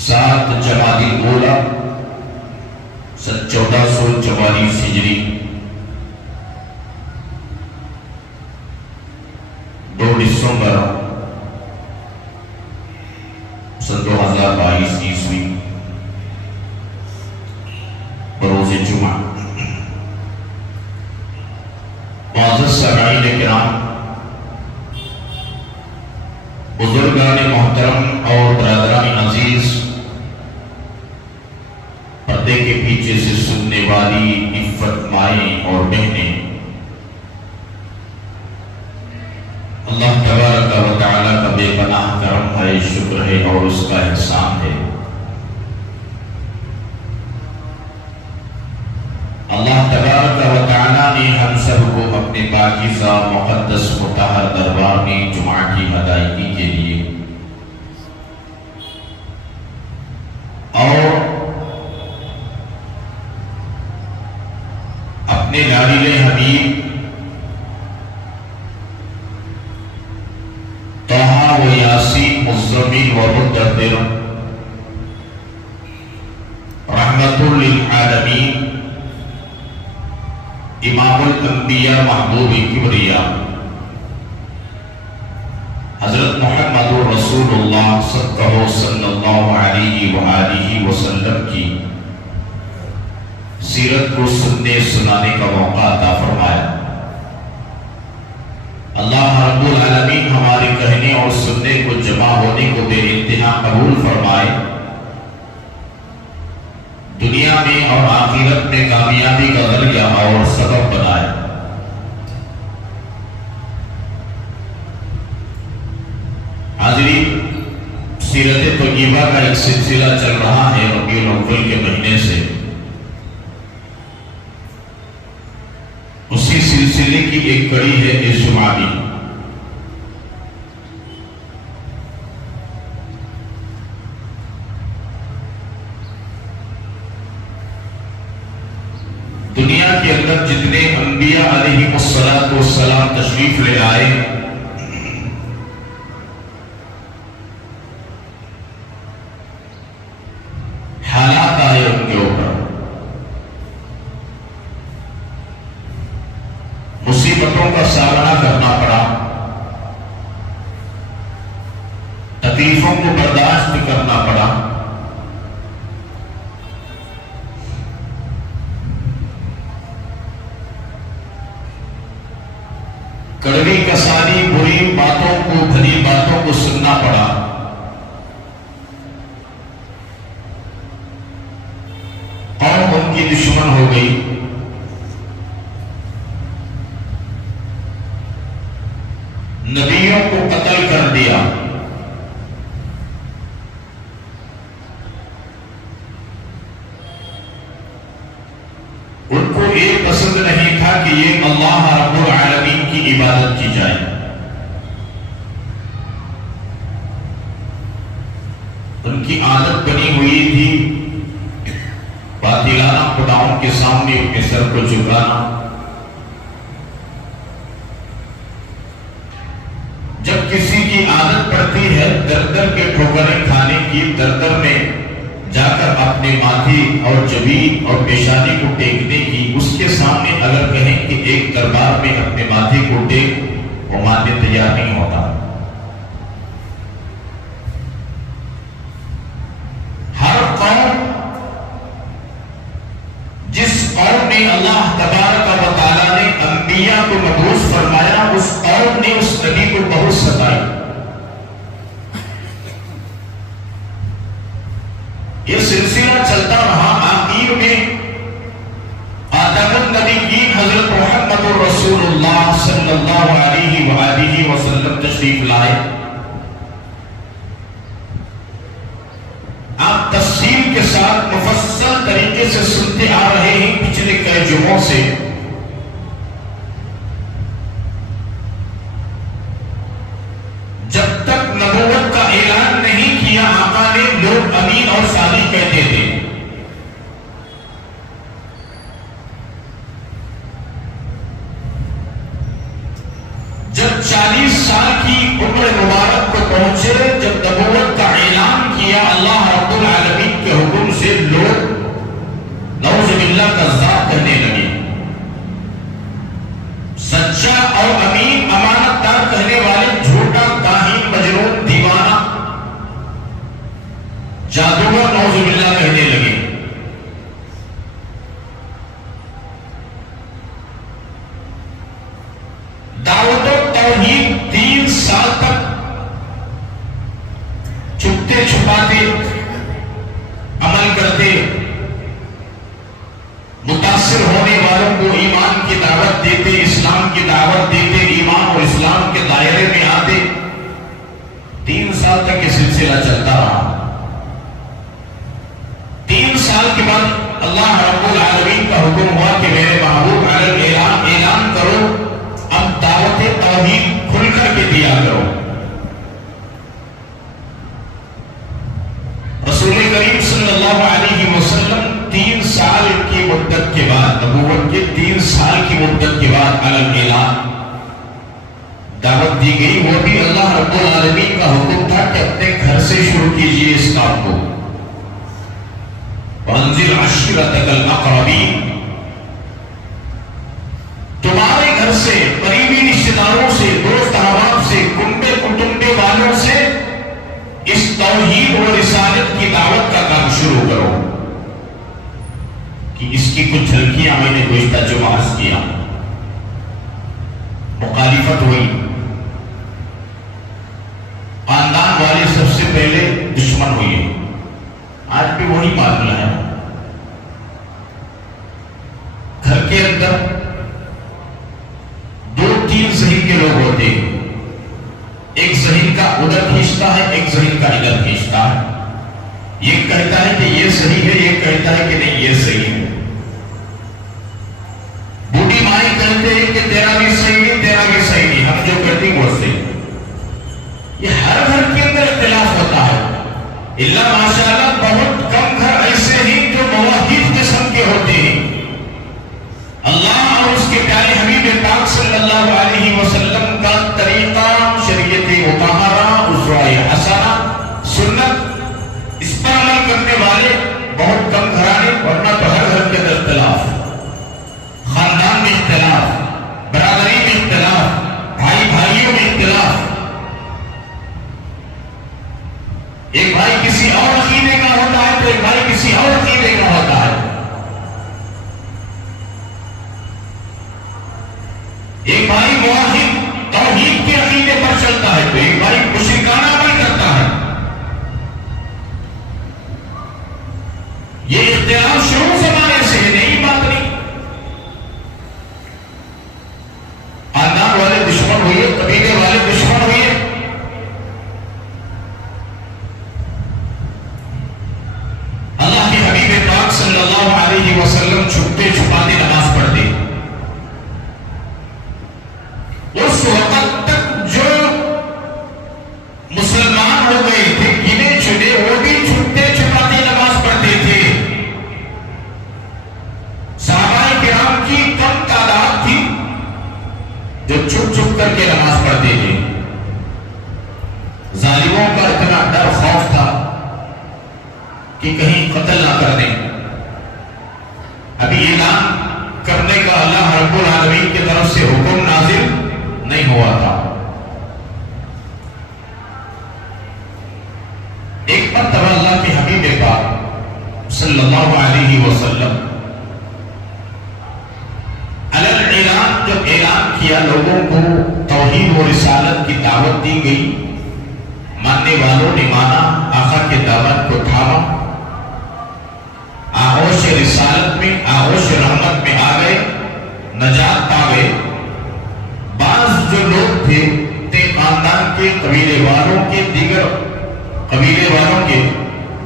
7 جمادی الاولیٰ 1444 ہجری 2 دسمبر 2022 عیسوی بروز جمعہ۔ معزز سامعین کرام، بزرگان محترم اور برادران عزیز، پردے کے پیچھے سے سننے والی عفت مائیں اور بہنیں، اللہ تبارک و تعالیٰ کا بے پناہ کرم ہے، شکر ہے اور اس کا احسان ہے۔ اللہ تبارک و تعالیٰ نے ہم سب کو اپنے پاکیزہ مقدس مطہر دربار میں جمعہ کی ادائیگی کے لیے اور اپنے لاڈل حبیب طٰہٰ و یاسین مزمل و مدثر رحمت للعالمین امام الانبیاء محبوب کبریا حضرت محمد رسول اللہ صلی اللہ علیہ وآلہ وسلم کی سیرت کو سننے سنانے کا موقع عطا فرمایا۔ اللہ رب العالمین ہمارے کہنے اور سننے کو جمع ہونے کو بے انتہا قبول فرمائے، دنیا میں اور آخرت میں کامیابی کا ذریعہ اور سبب بنائے۔ حاضرین، سیرت طیبہ کا ایک سلسلہ چل رہا ہے ربیع الاول کے مہینے سے۔ اسی سلسلے کی ایک کڑی ہے شمالی۔ دنیا کے اندر جتنے انبیاء علیہ السلام تشریف لے آئے، حالات آئے ان کے اوپر، مصیبتوں کا سامنا کرنا پڑا، تکلیفوں کو برداشت کرنا پڑا، کڑوی کسانی بری باتوں کو بھلی باتوں کو سننا پڑا، قوم ان کی دشمن ہو گئی، نبیوں کو قتل کر دیا، ان کو یہ پسند نہیں تھا کہ یہ اللہ رب العالمین کی عبادت کی جائے۔ ان کی عادت بنی ہوئی تھی باطلانہ خداؤں کے سامنے اپنے سر کو جھکانا۔ جب کسی کی عادت پڑتی ہے در در کے ٹھوکریں کھانے کی، در در میں جا کر اپنے ماتھے اور جبین اور پیشانی کو ٹیکنے کی، اس کے سامنے اگر کہیں کہ ایک دربار میں اپنے ماتھے کو ٹیک، وہ ماننے تیار نہیں ہوتا۔ ہر قوم، جس قوم نے اللہ تبارک و تعالیٰ نے انبیاء کو مبعوث فرمایا، اس قوم نے اس نبی کو بہت ستائی۔ یہ سلسلہ چلتا رہا، آخر میں آدم النبیین حضرت محمد رسول اللہ صلی اللہ علیہ وآلہ وسلم تشریف لائے۔ آپ تفصیل کے ساتھ مفصل طریقے سے سنتے آ رہے ہیں پچھلے کئی جمعوں سے۔ جب تک نبوت کا اعلان نہیں کیا آقا نے، لوگ امین اور صادق کہتے تھے۔ جب 40 سال کی عمر مبارک کو پہنچے، جب نبوت کا اعلان کیا، اللہ رب العالمین چھپتے چھپاتے عمل کرتے، متاثر ہونے والوں کو ایمان کی دعوت دیتے، اسلام کی دعوت دیتے، ایمان اور اسلام کے دائرے میں آتے۔ 3 سال تک یہ سلسلہ چلتا رہا۔ 3 سال کے بعد اللہ رب العالمین کا حکم ہوا کہ میرے محبوب اعلان کرو، اب دعوت توحید کھل کر کے دیا کرو۔ رسول کریم صلی اللہ علیہ وسلم 3 سال کی مدت کے بعد، نبوت کے 3 سال کی مدت کے بعد اعلان دعوت دی گئی۔ وہ بھی اللہ رب العالمین کا حکم تھا کہ اپنے گھر سے شروع کیجئے اس کام کو۔ وَأَنذِرْ عَشِيرَتَكَ الْأَقْرَبِينَ، تمہارے گھر سے، قریبی رشتہ داروں سے، دوست احباب سے، کنبے والوں سے اس توحید و رسالت کی دعوت کا کام شروع کرو۔ کہ اس کی کچھ جھلکیاں میں نے گزشتہ جمعہ عرض کیا۔ مخالفت ہوئی، خاندان والے سب سے پہلے دشمن ہوئے۔ آج بھی وہی معاملہ ہے۔ گھر کے اندر 2-3 ذہن کے لوگ ہوتے ہیں، ایک ذہن کا ادھر کھینچتا ہے، ایک ذہن کا ادھر کھینچتا ہے۔ یہ کہتا ہے کہ یہ صحیح ہے، یہ کہتا ہے کہ نہیں یہ صحیح ہے۔ بوڑھی مائی کہتے ہیں کہ تیرا بھی صحیح ہے، تیرا بھی صحیح نہیں، ہم جو کہتے ہیں وہ صحیح۔ یہ ہر گھر کے اندر اختلاف ہوتا ہے۔ اللہ ماشاءاللہ بہت کم گھر ایسے ہیں جو موحد قسم کے ہوتے ہیں۔ اللہ اور اس کے پیارے حبیب پاک صلی اللہ علیہ وسلم کا طریقہ، شریعت مطہرہ، اسوہ حسنہ، سنت، اس پر عمل کرنے والے بہت کم گھرانے، ورنہ تو ہر گھر کے اندر اختلاف، خاندان میں اختلاف، برادری میں اختلاف، بھائیوں میں اختلاف۔ ایک بھائی کسی اور عقیدے کا ہوتا ہے تو ایک بھائی کسی اور عقیدے کا ہوتا ہے۔ ایک بھائی موحد توحید کے عقیدے پر چلتا ہے تو ایک بھائی مشرکانہ عمل کرتا ہے۔ یہ اختلاف شروع زمانے سے ہے، نئی بات نہیں۔ خاندان والے دشمن ہوئے، قبیلے والے دشمن ہوئے۔ اللہ کے حبیب پاک صلی اللہ علیہ وسلم چھپتے چھپاتے نماز پڑھتے۔ اس وقت تک جو مسلمان ہو گئے تھے، گنے چنے، وہ بھی چھپتے چھپاتے نماز پڑھتے تھے۔ صحابہ کرام کی کم تعداد تھی جو چھپ چھپ کر کے نماز پڑھتے تھے۔ ظالموں کا اتنا ڈر خوف تھا کہ کہیں قتل نہ کر دیں۔ ابھی اعلان کرنے کا اللہ رب العالمین کی طرف سے حکم نازل نہیں ہوا تھا۔ ایک مرتبہ اللہ کے حبیب پاک صلی اللہ علیہ وسلم اعلان، جب اعلان کیا، لوگوں کو توحید و رسالت کی دعوت دی گئی، ماننے والوں نے مانا، آقا کے دعوت کو تھاما، آغوش رسالت میں، آغوش رحمت میں آ گئے، نجات پا گئے۔ بعض جو لوگ تھے خاندان کے، قبیلے والوں کے، دیگر قبیلے والوں کے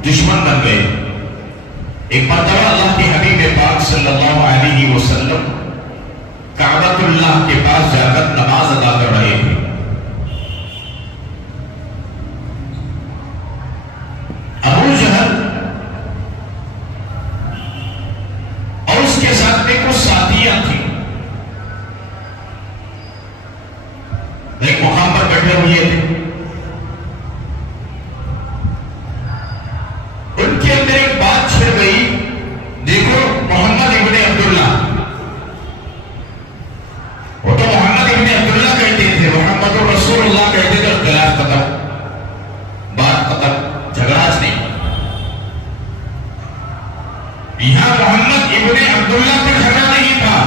دشمن بن گئے۔ ایک مرتبہ اللہ کے حبیب پاک صلی اللہ علیہ وسلم کعبۃ اللہ کے پاس جا کر نماز ادا کر رہے تھے۔ ابو جہل اور اس کے ساتھ میں کچھ ساتھیاں تھیں، ایک مقام پر بیٹھے ہوئے تھے۔ ان کے اندر ایک بات چھڑ گئی، دیکھو محمد ابن عبداللہ، وہ تو محمد ابن عبداللہ کہتے تھے، محمد رسول اللہ کہتے تھے، اختلاف ختم، بات ختم، جھگڑا نہیں۔ یہاں محمد ابن عبداللہ پر جھگڑا نہیں تھا،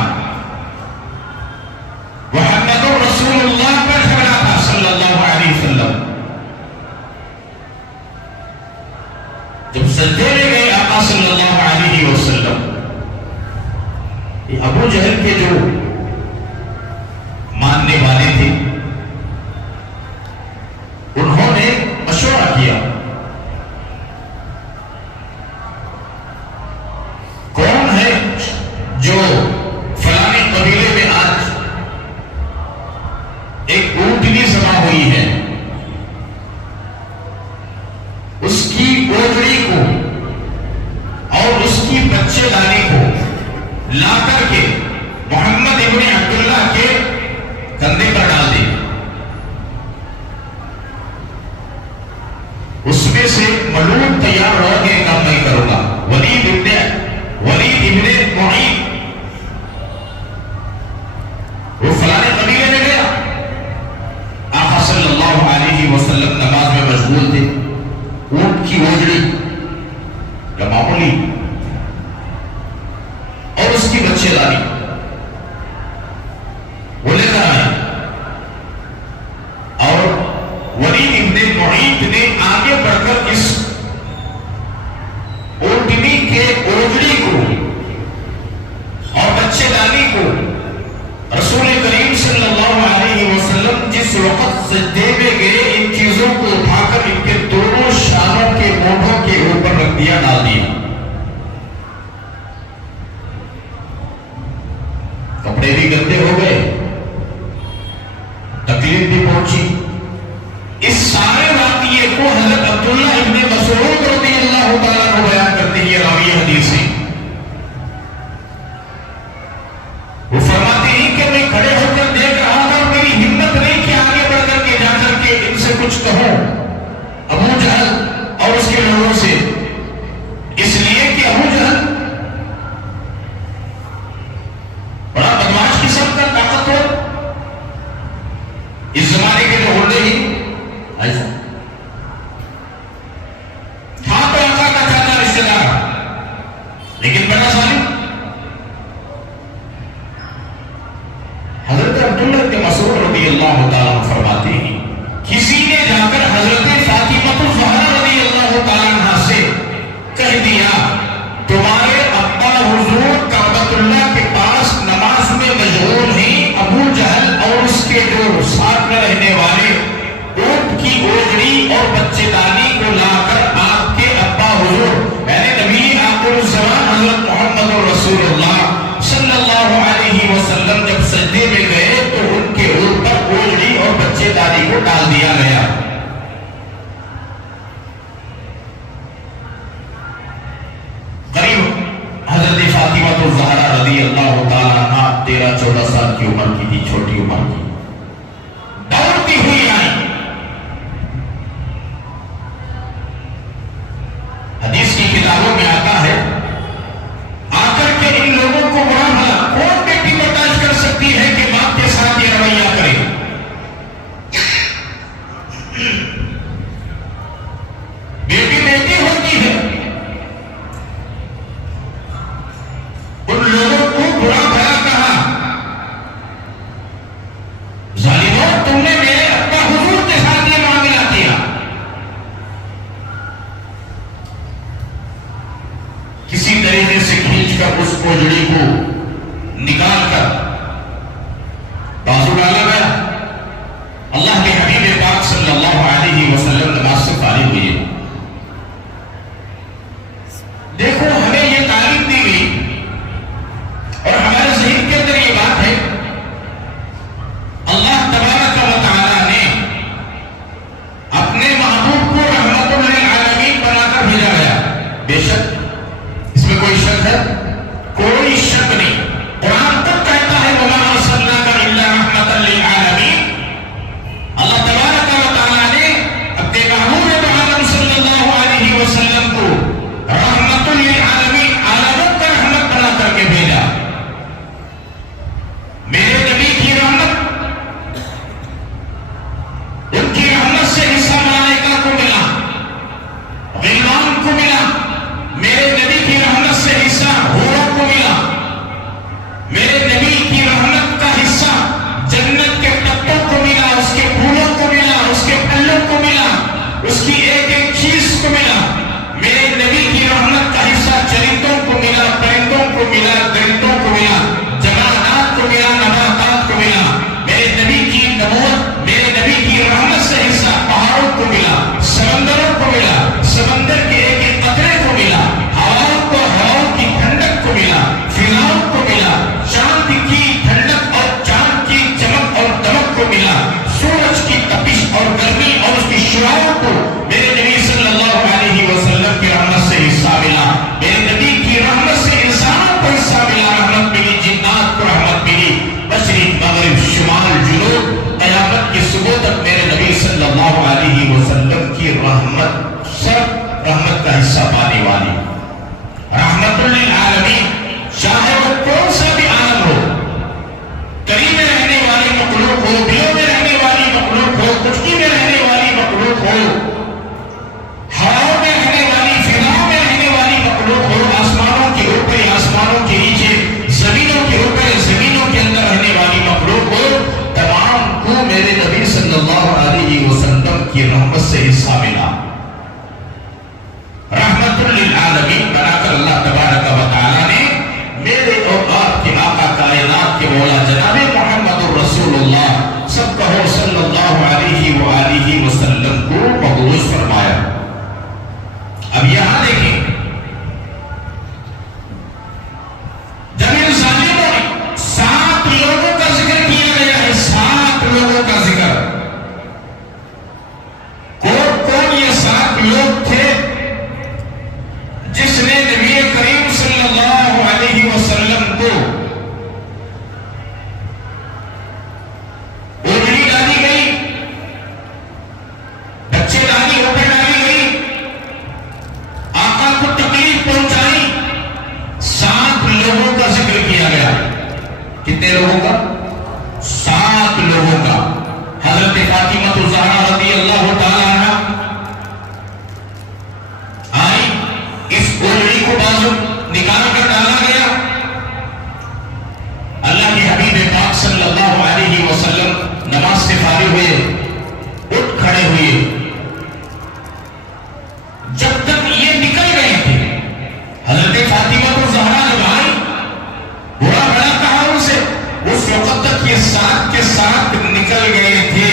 محمد رسول اللہ پر جھگڑا تھا صلی اللہ علیہ وسلم۔ جب سجدے میں گئے آقا صلی اللہ علیہ وسلم، یہ ابو جہل کے جو ماننے والے تھے انہوں نے مشورہ کیا کون ہے جو فلانے قبیلے میں آج ایک اونٹنی جمع ہوئی ہے، اس کی اوجڑی کو اور اس کی بچے دانی کو لا کر کے محمد ابن عبداللہ کے کندھے پر ڈال دے، اس میں سے ملوک تیار ہو کے کام نہیں کروں گا۔ ولید ابن معین وہ فلانے قبیلے میں گیا، آقا صلی اللہ علیہ وسلم نماز میں مشغول تھے، اونٹ کی اوجڑی یا معمولی اور اس کی بچے داری وہ لے کر آئے، اور ولید ابن معین نے آگے بڑھ کر اس اونٹنی کے اوجڑی کو اور بچے دانی کو رسول کریم صلی اللہ علیہ وسلم جس وقت سجدے میں گئے ان چیزوں کو اٹھا کر ان کے دونوں شانوں کے مونڈھوں کے اوپر رکھ دیا، ڈال دیا، کپڑے بھی گندے ہو گئے، تکلیف بھی پہنچی۔ اس سارے واقعے کو حضرت عبداللہ ابن مسعود رضی اللہ تعالیٰ عنہ بیان کرتے ہیں، یہ راوی حدیث ہے، وہ فرماتے ہیں کہ میں کھڑے ہو کر دیکھ رہا تھا اور میری ہمت نہیں کہ آگے بڑھ کر کے جا کر کے ان سے کچھ کہوں ابو جہل اور اس کے لوگوں سے، اس لیے کہ ابو جہل بڑا بدماش قسم کا طاقتور، اس زمانے کے جو ہوتے ہی ایسا تھا تو آقا کا چاچا رشتے دار، لیکن بڑا ظالم۔ حضرت عبداللہ بن مسعود رضی اللہ تعالیٰ عنہ فرماتے ہیں کسی نے جا کر حضرت فاطمہ الزہرا رضی اللہ تعالیٰ عنہ سے کہہ دیا تمہارے ابا حضور کعبۃ اللہ کے پاس نماز میں مشغول ہیں، ابو جہل اور اس کے جو ساتھ میں رہنے والے اونٹ کی اوجڑی اور بچے دانی کو لا کر آپ کے ابا حضور یعنی نبی آخر الزمان حضرت محمد رسول اللہ صلی اللہ علیہ وسلم جب سجدے میں گئے تو ان کے اوپر اوجڑی اور بچے دانی کو ڈال دیا گیا۔ قریب حضرت فاطمہ الزہرا رضی اللہ تعالیٰ عنہ 13-14 سال کی عمر کی تھی، چھوٹی عمر کی، دوڑتی ہوئی آئی، حدیث کی کتابوں میں آتا ہے آ کر کے ان لوگوں کو برا بھلا کون بیٹی برداشت کر سکتی ہے کہ باپ کے ساتھ یہ رویہ کرے، بیٹی بیٹی ہوتی ہے، ان لوگوں کو برا بھلا کہا، ظالموں تم نے میرے ابا حضور کے ساتھ یہ معاملہ کیا۔ کسی طریقے سے کھینچ کر اس اوجڑی کو نکال کر بازو ڈالا گیا، اللہ کے حبیب پاک صلی اللہ علیہ وسلم نماز سے فارغ ہوئے۔ دیکھو ہمیں یہ تعلیم دی گئی اور ہمارے ذہن کے اندر یہ بات ہے اللہ تبارک و تعالی نے اپنے محبوب کو رحمت للعالمین بنا کر بھیجا گیا، بے شک اس میں کوئی شک ہے؟ کوئی شک نہیں۔ قرآن تب کہتا ہے وَمَا أَرْسَلْنَاكَ إِلَّا رَحْمَةً لِلْعَالَمِينَ، اللہ تبارک و تعالیٰ نے اپنے محبوب عالم صلی اللہ علیہ وسلم کو رحمت للعالمین، عالموں کا رحمت بنا کر کے بھیجا۔ میرے نبی کی رحمت، ان کی رحمت سے حصہ ملائکہ کو ملا، غلمان کو ملا، میرے نبی کی رحمت سے حصہ حوروں کو ملا، میرے نبی کی رحمت کا حصہ جنت کے پتوں کو ملا، اس کے پھولوں کو ملا، اس کے پھلوں کو ملا، اس کی ایک ایک چیز کو ملا۔ میرے نبی کی رحمت کا حصہ چرندوں کو ملا، پرندوں کو ملا، درندوں کو ملا، جمادات کو ملا، نباتات کو ملا۔ میرے نبی کی نبوت، میرے نبی کی رحمت سے حصہ پہاڑوں کو ملا، سمندروں کو ملا، سمندر کے ایک ایک قطرے کو ملا، ہواؤں کو، ہواؤں کی ٹھنڈک کو ملا، فضاؤں کو ملا، چاند کی ٹھنڈک اور چاند کی چمک اور دمک کو ملا، سورج کی تپش اور گرمی اور اس کی شعاعوں کو میرے نبی صلی اللہ علیہ وسلم کی رحمت سے حصہ ملا۔ میرے نبی کی رحمت سے انسانوں کو حصہ ملا، رحمت ملی، جنات کو رحمت ملی، مشرق مغرب شمال جنوب، قیامت کی صبح تک میرے نبی صلی اللہ علیہ وسلم کی رحمت، سب رحمت کا حصہ پانے والی رحمت للعالمین، چاہے وہ کون سا بھی عالم ہو، قریب میں رہنے والی مخلوق ہو، دلوں میں رہنے والی مخلوق ہو، خشکی میں رہنے والی مخلوق ہو، ہواؤں میں رہنے والی، فضاؤں میں رہنے والی مخلوق ہو، آسمانوں کے اوپر، آسمانوں کے نیچے، زمینوں کے اوپر، زمینوں کے اندر رہنے والی مخلوق ہو، تمام کو میرے نبی صلی اللہ علیہ وسلم کی رحمت سے حصہ ملا۔ رحمت للعالمین بنا کر اللہ تبارک و تعالی نے میرے اور آپ کے آقا کائنات کے مولا جناب محمد الرسول اللہ سب کہو صلی اللہ علیہ وآلہ وسلم کو مبعوث فرمایا۔ اب یہاں دیکھیں، جب ان ظالموں نے 7 لوگوں کا ذکر کیا گیا ہے، 7 لوگوں کا ذکر، کون یہ 7 لوگ تھے جس نے نبی کریم صلی اللہ علیہ وسلم کو اوڑھنی ڈالی گئی، بچے ڈالی، اوپر ڈالی گئی، آقا کو تکلیف پہنچائی، 7 لوگوں کا ذکر کیا گیا۔ کتنے لوگوں کا؟ 7 لوگوں کا۔ حضرت فاطمہ الزہرا رضی اللہ تعالی عنہا آئی، اس اوڑھنی کو بازو نکال کر ڈالا گیا، اللہ کے حبیب پاک صلی اللہ علیہ وسلم نماز سے فارغ ہوئے، اٹھ کھڑے ہوئے، جب تک یہ نکل گئے تھے، حضرت فاطمہ کو زہرا جب آئی، برا بڑا کہا ان سے، اس وقت تک یہ 7 کے 7 نکل گئے تھے۔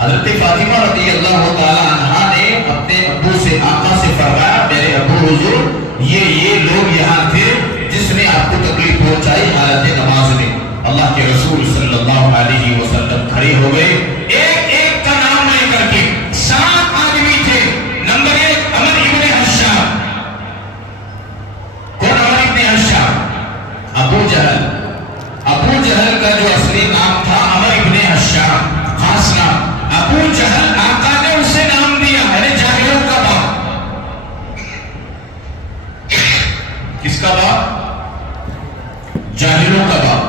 حضرت فاطمہ رضی اللہ تعالی عنہا نے اپنے ابو سے، آقا سے فرمایا، میرے ابو حضور، یہ لوگ یہاں تھے جس نے آپ کو تکلیف پہنچائی حالت نماز میں۔ اللہ کے رسول صلی اللہ علیہ وسلم کھڑے ہو گئے، ایک ایک کا نام لے کر کے، 7 آدمی تھے۔ نمبر 1 عمر ابن حشام۔ کون عمر ابن حشام؟ ابو جہل۔ ابو جہل کا جو اصلی نام تھا عمر ابن حشام، خاص نام۔ ابو جہل آقا نے اسے نام دیا، یعنی جاہلوں کا باپ۔ کس کا باپ؟ جاہلوں کا باپ۔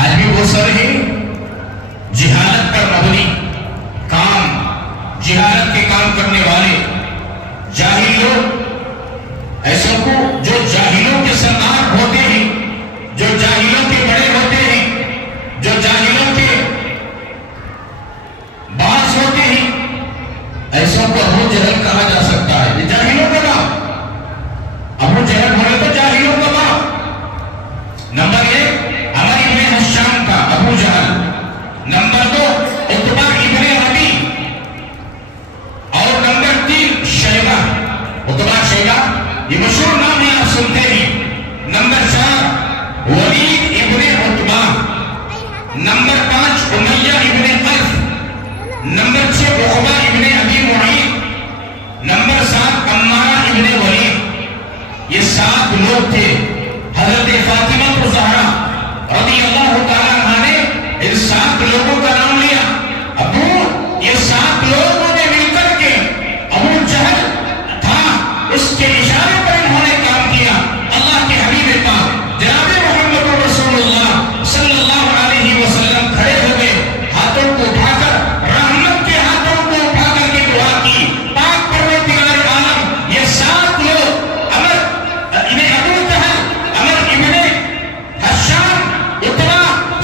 آج بھی وہ سر ہی جہالت پر مبنی کام، جہالت کے کام کرنے والے جاہل لوگ، ایسوں کو جو جاہلوں کے سردار ہوتے ہیں، جو جاہلوں کے بڑے ہوتے ہیں، جو جاہلوں کے باز ہوتے ہیں، ایسوں کو ابو جہل کہا جا سکتا ہے۔ یہ جاہلوں کا باپ، ابو جہل بولے تو جاہلوں کا باپ۔ نمبر 1 عمر ابن حشام کا ابو جہل۔ نمبر 2 عتبہ ابن ربی، اور نمبر 3 شیبہ، عتبہ شیبہ، یہ مشہور نام ہے، آپ سنتے ہیں۔ نمبر 4 ولید ابن عتبہ۔ نمبر 5 امیہ ابن قیس۔ نمبر 6 عقبہ ابن ابی معیط۔ نمبر 7 عمارہ ابن ولید۔ یہ 7 لوگ تھے۔ حضرت فاطمہ الزہرا رضی اللہ تعالیٰ عنہ نے ان 7 لوگوں کا نام لیا۔ ابو، یہ 7 لوگوں نے مل کر کے ابو جہل تھا، اس کے اشارے پر انہوں نے کام کیا۔ اللہ کے حبیب پاک جناب محمد رسول اللہ صلی اللہ علیہ وسلم کھڑے ہو گئے، ہاتھوں کو اٹھا کر، رحمت کے ہاتھوں کو اٹھا کر کے دعا کی، پاک پروردگار عالم، یہ 7 لوگ ابو جہل، عمر ابن حشام، عتبہ،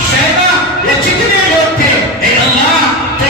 شیبہ، یہ جتنے لوگ تھے، اے اللہ تو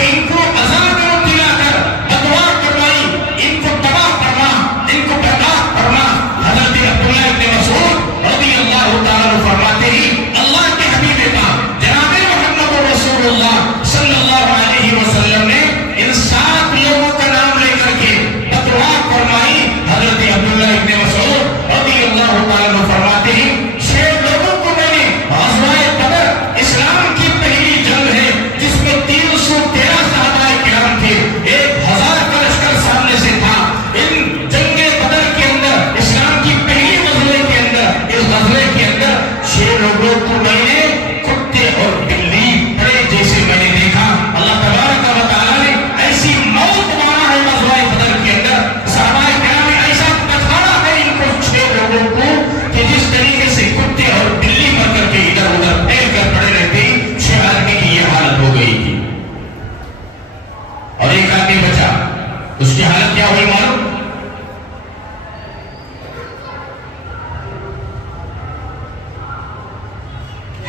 کیا ہوئی معلوم؟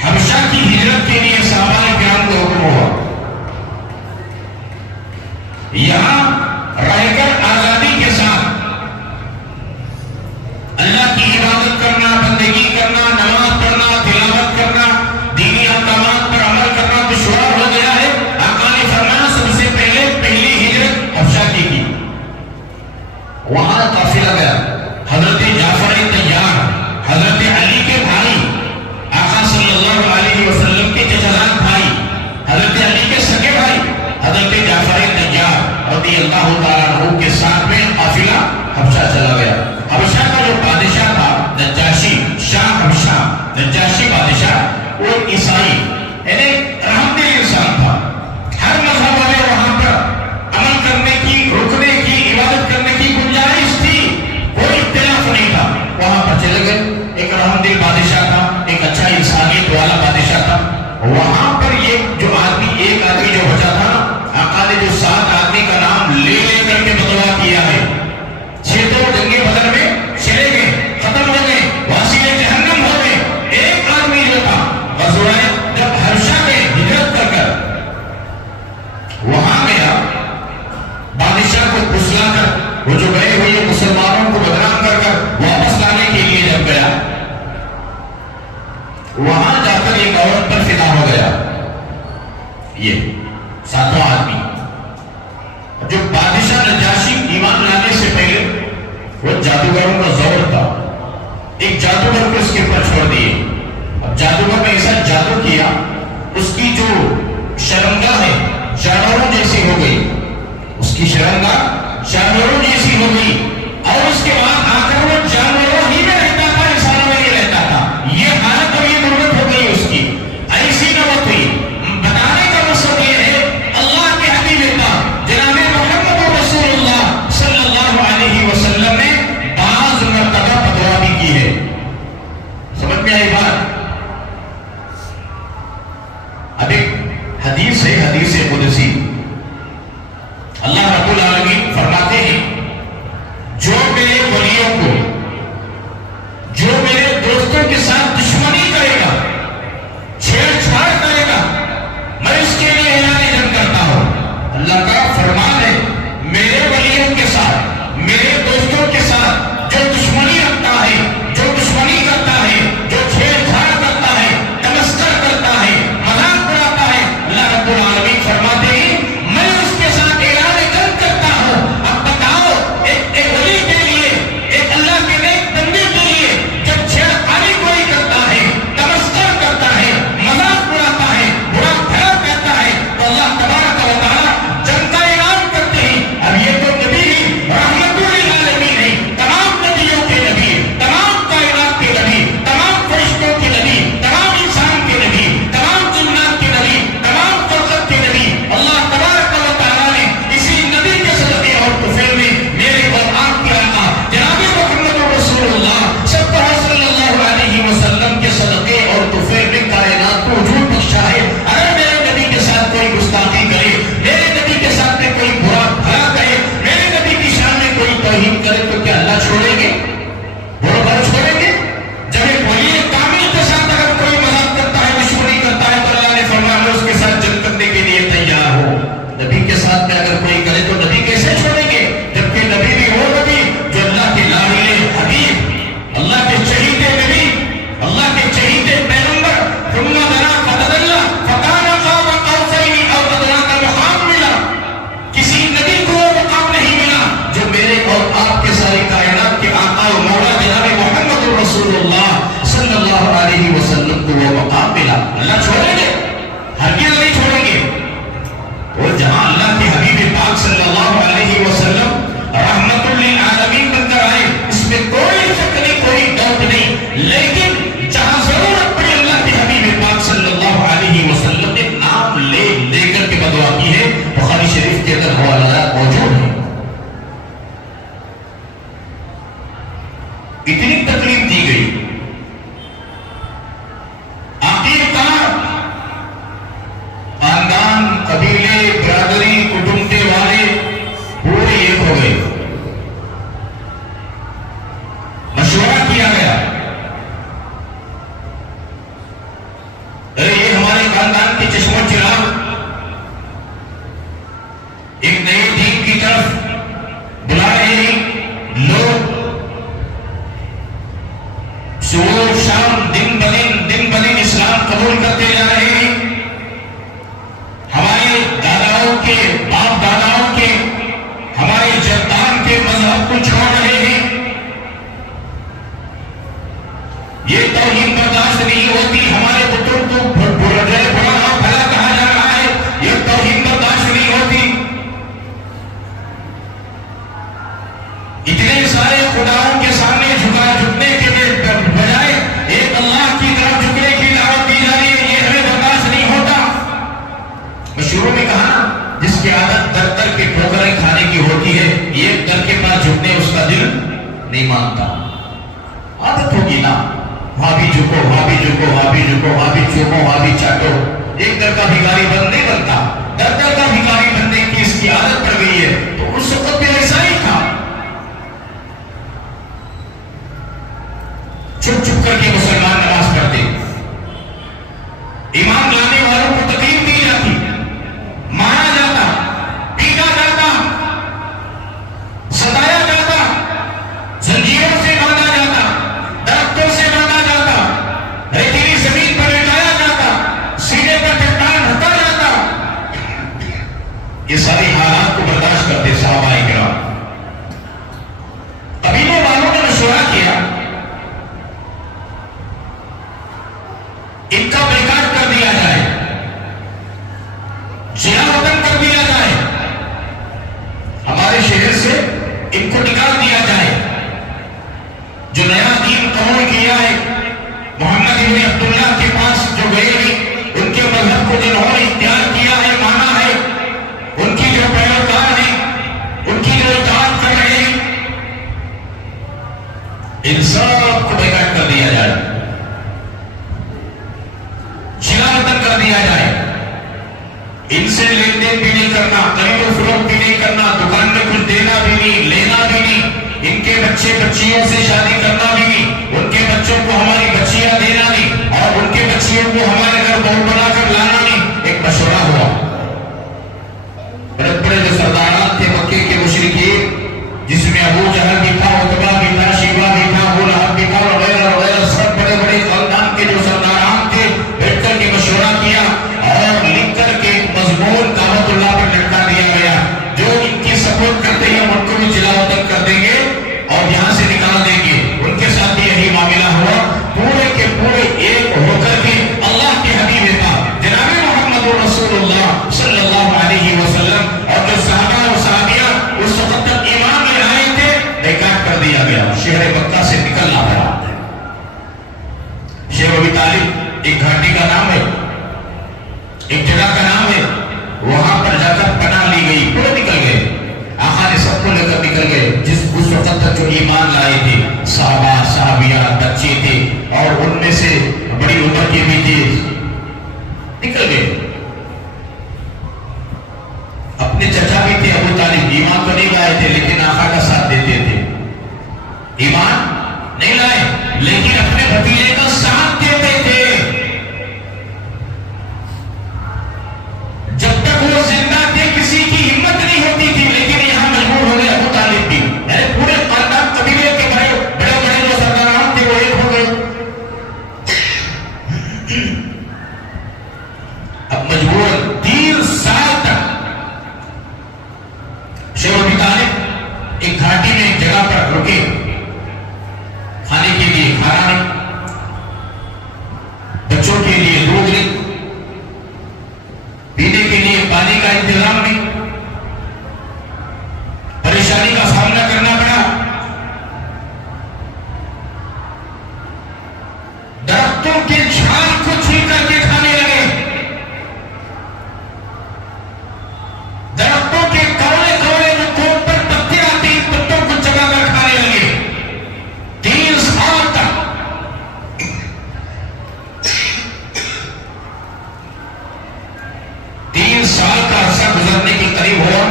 حبشہ کی ہجرت کے لیے صحابہ کرام کو حکم ہوا، یہاں رہ کر آزادی کے ساتھ اللہ کی عبادت کرنا، بندگی کرنا، نماز پڑھنا، تلاوت کرنا، دینی احکامات پر عمل کرنا دشوار ہو گیا ہے۔ آقا نے فرمایا سب سے پہلی ہجرت حبشہ کی وہاں قافلہ گیا، حضرت جعفر طیار، حضرت علی کے بھائی، آقا صلی اللہ علیہ وسلم کے چچا بھائی، حضرت علی کے سگے بھائی حضرت جعفر طیار رضی اللہ تعالیٰ عنہ کے ساتھ میں قافلہ حبشہ چلا گیا۔ حبشہ کا جو بادشاہ تھا نجاشی، شاہ حبشہ نجاشی بادشاہ، وہ عیسائی یعنی رحمت دل انسان تھا۔ ہر مذہب والے وہاں پر عمل کرنے کی، رکنے کی، عبادت کرنے کی گنجائش تھی، کوئی اختلاف نہیں تھا۔ وہاں پر چلے گئے، ایک رحمت دل بادشاہ تھا، ایک اچھا انسانیت والا بادشاہ تھا۔ وہاں پر ایک آدمی جو بچا تھا نا، آقا نے جو 7 آدمی کا نام لے کر کے بدوا کیا ہے، 6 تو جنگِ بدر میں چلے گئے، ختم ہو گئے، واسطے جہنم ہو گئے۔ ایک آدمی جو تھا غزوہ جب حبشہ میں ہجرت کر وہاں گیا، بادشاہ کو پھسلا کر وہ جو گئے ہوئے مسلمانوں کو بدنام کر واپس لانے کے لیے جب گیا، وہاں جا کر ایک عورت پر فدا ہو گیا۔ یہ 7 آدمی جو بادشاہ نجاشی ایمان لانے سے پہلے وہ جادوگروں کا زور تھا، ایک جادوگر کو اس کے اوپر چھوڑ دیے۔ اب جادوگر نے ایسا جادو کیا، اس کی جو شرمگاہ ہے جانوروں جیسی ہو گئی، اس کی شرمگاہ جانوروں جیسی ہو گئی، اور اس کے بعد آ کر وہ جانوروں ہی میں رہتا تھا، انسانوں میں نہیں رہتا تھا۔ یہ حالت اور یہ غربت ہو گئی اس کی، ایسی نوبت ہوئی۔ بتانے کا مقصد یہ ہے اللہ کے حبیب پاک جناب محمد رسول اللہ صلی اللہ علیہ وسلم نے بعض مرتبہ فتویٰ بھی کی ہے۔ سمجھ میں آئی بات؟ اب ایک حدیث ہے، حدیث قدسی، اللہ رب العالمین فرماتے ہیں جو میرے ولیوں کو، جو میرے دوستوں کے ساتھ دشمنی کرے گا، چھیڑ چھاڑ کرے گا، میں اس کے لیے اعلان جنگ کرتا ہوں۔ اللہ کا فرمان ہے میرے ولیوں کے ساتھ، میرے دوستوں کے ساتھ جو دشمنی رکھتا ہے، جو دشمنی کرتا ہے، جو چھیڑ چھاڑ کرتا ہے، تمسکر کرتا ہے، مذاق اڑاتا ہے، اللہ رب العالمین فرماتے ہیں میں اس کے ساتھ اعلان جنگ کرتا ہوں۔ اب بتاؤ ایک ولی کے لیے، ایک اللہ کے نیک بندے کے لیے جب چھیڑخانی کوئی کرتا ہے، تمسکر کرتا ہے، مذاق اڑاتا ہے، برا بھلا کہتا ہے، تو اللہ تبارک و تعالیٰ جنگ کا اعلان کرتے ہیں۔ اب یہ تو نبی رحمت للعالمین ہے، تمام نبیوں کے نبی، تمام کائنات کے نبی، تمام فرشتوں کے نبی، تمام انسان کے نبی، تمام جنات کے نبی، تمام خلقت کے نبی، اللہ تبارک و تعالیٰ نے اسی نبی کے صدقے اور طفیل میں میرے اور آپ کے آقا جناب محمد رسول اللہ صلی اللہ علیہ وسلم کے صدقے اور طفیل میں کائنات کو وجود بخشا ہے۔ اگر میرے نبی کے ساتھ کوئی گستاخی کرے، میرے نبی کے ساتھ میں کوئی برا بھلا کہے، میرے نبی کی شان میں کوئی توہین کرے، تو کیا اللہ چھوڑیں گے؟ برا بھلا چھوڑیں گے؟ جب ایک ولی کامل کے ساتھ اگر کوئی مذاق کرتا ہے، دشمنی کرتا ہے، تو اللہ نے فرمایا میں اس کے ساتھ جنگ کرنے کے لیے تیار ہوں۔ نبی کے ساتھ میں اگر کوئی کرے تو نبی کیسے چھوڑیں گے؟ جبکہ نبی بھی وہ نبی جو اللہ کے لاڈلے حبیب، اللہ کے چہیتے نبی، اللہ کے چہیتے پیغمبر، ثم دنا فتدلى فكان قاب قوسين او ادنى کا مقام ملا۔ کسی نبی کو وہ مقام نہیں ملا جو میرے اور آپ کے ساری کائنات کے آقا و مولا جناب محمد رسول اللہ صلی اللہ علیہ وسلم کو وہ مقام ملا۔ اللہ چھوڑیں گے؟ ہرگز نہیں چھوڑیں گے۔ اور جہاں اللہ کے حبیب پاک صلی اللہ علیہ وسلم رحمت للعالمین بن کر آئے، اس میں کوئی شک نہیں، کوئی ڈاؤٹ نہیں، لیکن جہاں ضرورت پڑی اللہ کے حبیب پاک صلی اللہ علیہ وسلم نے نام لے کر کے بدعا کی ہے۔ بخاری شریف کے اندر حوالات موجود ہیں۔ اتنی تکلیف دی گئی، آخرکار خاندان، قبیلے، برادری، کٹنبے والے پورے ایک ہو گئے، نہیں ہوتی، ہمارے بتوں کو برا بھلا کہا جا رہا ہے، یہ توہین برداشت نہیں ہوتی. اتنے سارے خداؤں کے سامنے جھکنے کے بجائے ایک اللہ کی طرف جھکنے کی دعوت دی جا رہی ہے، یہ ہمیں برداشت نہیں ہوتا. میں شروع میں کہا نا، جس کی عادت در در کے ٹھوکریں کھانے کی ہوتی ہے، یہ در کے پاس جھکنے اس کا دل نہیں مانتا. عادت ہوگی نا، وہاں بھی جھکو، وہاں بھی جھکو، وہاں بھی جھکو، وہاں بھی چومو، وہاں بھی چاٹو. ایک در کا بھکاری بند نہیں بنتا، در در کا بھکاری بننے کی اس کی عادت پڑ گئی ہے. تو اس وقت بھی ایسا ہی تھا، چھپ چھپ کر کے مسلمان نماز پڑھتے، ایمان لانے والوں کو تکلیف دی جاتی، مارا جاتا، پیٹا جاتا، ستایا جاتا، زنجیروں سے باندھا جاتا، درختوں سے باندھا جاتا، ریتیلی زمین پر لٹایا جاتا، سینے پر چٹان رکھا جاتا. یہ ساری حالات کو برداشت کرتے صحابہ کرام. قبیلے والوں نے مشورہ کیا، ان کا بیکار کر دیا جائے، جلا وطن کر دیا جائے، ہمارے شہر سے ان کو نکال دیا جائے. جو نیا دین قبول کیا ہے، محمد ابن عبداللہ کے پاس جو گئے ہیں، ان کے مذہب کو جنہوں نے اختیار کیا ہے، مانا ہے، ان کی جو پیروکار ہیں، ان کی جو اطاعت کر رہے ہیں، ان سب کو بیکار کر دیا جائے، جلا وطن کر دیا جائے. ان سے لین دین بھی نہیں کرنا، خرید و فروخت بھی نہیں کرنا، دکان میں کچھ دینا بھی نہیں، لینا بھی نہیں، ان کے بچے بچیوں سے شادی کرنا بھی نہیں، ان کے بچوں کو ہماری بچیاں دینا نہیں، اور ان کے بچیوں کو ہمارے گھر بہو بنا کر لانا نہیں. ایک مشورہ ہوا، بڑے بڑے جو سرداران تھے مکے کے مشرکین، جس میں ابو جہل بھی تھا، عتبہ بھی تھا، شیبہ بھی تھا، ابو لہب بھی تھا، وغیرہ وغیرہ، سب بڑے بڑے خاندان کے جو سرداران تھے، بیٹھ کر کے مشورہ کیا اور لکھ کر کے مضمون دعوت اللہ پر لٹکا دیا گیا. جو ان کی سپورٹ کرتے ہیں ان کو بھی جلا وطن کر دیں گے اور یہاں سے نکال دیں گے. ان کے ساتھ بھی یہی معاملہ ہوا. پورے کے پورے ایک ہو کر کے اللہ کے حبیب تھا جناب محمد رسول اللہ صلی اللہ علیہ وسلم، اور جو صحابہ اور صحابیہ اس وقت تک ایمان لے آئے تھے، بیکار کر دیا گیا، شہر مکہ سے نکلنا پڑا. شیخ ابی طالب ایک گھاٹی کا نام ہے، ایک جگہ کا نام ہے، وہاں پر جا کر پناہ لی گئی. پورے نکل گئے، آقا نے سب کو لے کر نکل گئے. جس اس وقت تک جو ایمان لائے تھے، صحابہ صحابیہ بچے تھے، اور ان میں سے بڑی عمر کے بھی تھے، نکل گئے. اپنے چچا بھی تھے ابو طالب، ایمان تو نہیں لائے تھے لیکن آقا کا ساتھ دیتے تھے. ایمان نہیں لائے لیکن اپنے بھتیجے کا ساتھ دیتے تھے. جب تک وہ زندہ تھے کسی کی ہمت نہیں ہوتی تھی، لیکن یہاں مجبور ہو گئے ابو طالب بھی. پورے خاندان قبیلے کے بڑے بڑے جو سرداران تھے وہ ایک ہو گئے. اب مجبور 3 سال تک شیخ ابی طالب ایک گھاٹی میں ایک جگہ پر رکے، کھانے کے لیے کھانا نہیں، بچوں کے لیے دودھ نہیں، پینے کے لیے پانی کا انتظام نہیں. پریشانی کا سامنا کرنا پڑا. درختوں کے جھاڑ کو چھیل کر کے کھانے لگے، درختوں کے کوڑے کوڑے جو کوپ پر پتے آتے ہیں پتوں کو چبا کر کھانے لگے. 3 سال تک 3 سال کا عرصہ گزرنے کے قریب ہوا.